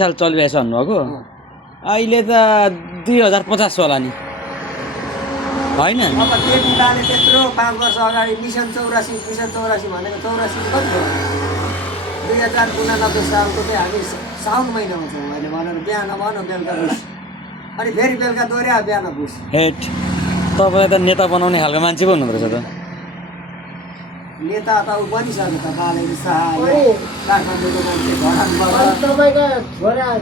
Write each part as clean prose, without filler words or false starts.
साल चलिरहेछ भन्नुभएको अहिले त 2050 होला नि होइन अब केटीलाले त्यत्रो 5 वर्ष अगाडि मिसन 84 भनेको 84 कति हो 2089 सालको चाहिँ हामी साउन महिनामा छौँ अहिले भनेर बिहान भन बेलुका बुझ अनि फेरि बेलुका दोहोऱ्या बिहान बुझ हेट तपाईँ त नेता बनाउने खालको मान्छे पो हुनुहुँदो रहेछ त नेता त ऊ बनिसक्यो त बालेले सहाय काठमाडौँको मान्छे तपाईँका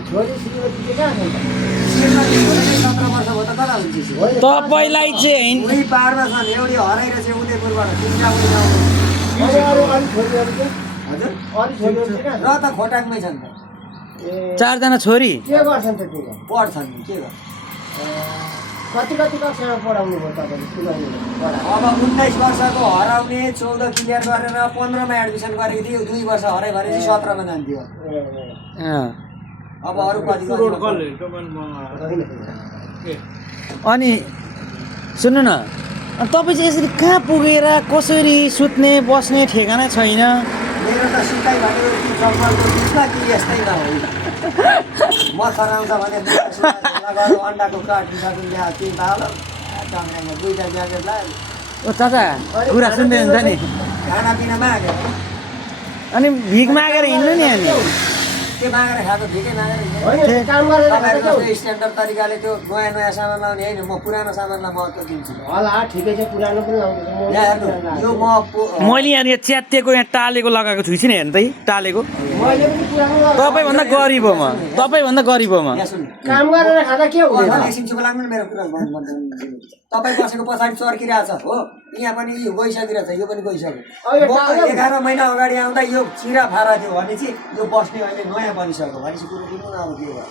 छोरी श्रीमती चाहिँ कहाँ छन् 17 वर्ष भयो त कता हुन्छ तपाईँलाई चाहिँ उही पाहाडमा छन् एउटी हराएर चाहिँ उदयपुरबाट तिनवटा महिना अरू छोरीहरू चाहिँ हजुर अरू छोरीहरू चाहिँ कहाँ र त खोटाङमै छन् त ए 4 जना छोरी के गर्छन् त त्यो पढ्छन् नि के गर्छ कति कक्षामा पढाउनु भयो तपाईँले पुऱ्याउनु अब 19 वर्षको हराउने 14 क्लियर गरेर 15 मा एडमिसन गरेको थियो 2 वर्ष हराइ भनेपछि 17 मा जान्थ्यो अब अरू कति अनि सुन्नु न तपाईँ चाहिँ यसरी कहाँ पुगेर कसरी सुत्ने बस्ने ठेगाना छैन मेरो त सिकाइ भनेको कि जङ्गलको बिचमा कि यस्तैमा हो म खराउँछ भने लगाएर अन्डाको काट बिसाको ल्या त्यही बाल जङ्गलमा दुईटा ज्याकेट लाग्यो ओ चाचा कुरा सुन्दै हुन्छ नि खानापिना माग्यो अनि भिख मागेर हिँड्नु नि हामी के मागेर खाएको भिकै मागेर होइन काम गरेर तपाईँहरू जस्तो स्ट्यान्डर्ड तरिकाले त्यो नयाँ सामान लाउने होइन म पुरानो सामानलाई महत्त्व दिन्छु होला ठिकै छ पुरानो पनि लाउँदैछ यहाँ हेर्नु यो मैले यहाँ च्यातिएको यहाँ टालेको लगाएको छु नि हेर्नु त टालेको मैले पनि पुरानो तपाईँभन्दा गरिब हो म तपाईँभन्दा गरिब हो म यहाँ सुन्नु काम गरेर खाँदा के हुँदैन एकछिन चुप लाग्नु मेरो कुरा तपाईँ बसेको पछाडि चर्किरहेछ हो यहाँ पनि यो गइसकिरहेछ यो पनि गइसक्यो 11 महिना अगाडि आउँदा यो चिरा फारा थियो भनेपछि यो बस्ने अहिले नयाँ बनिसक्यो भनेपछि कुरो दिनु न अब के भयो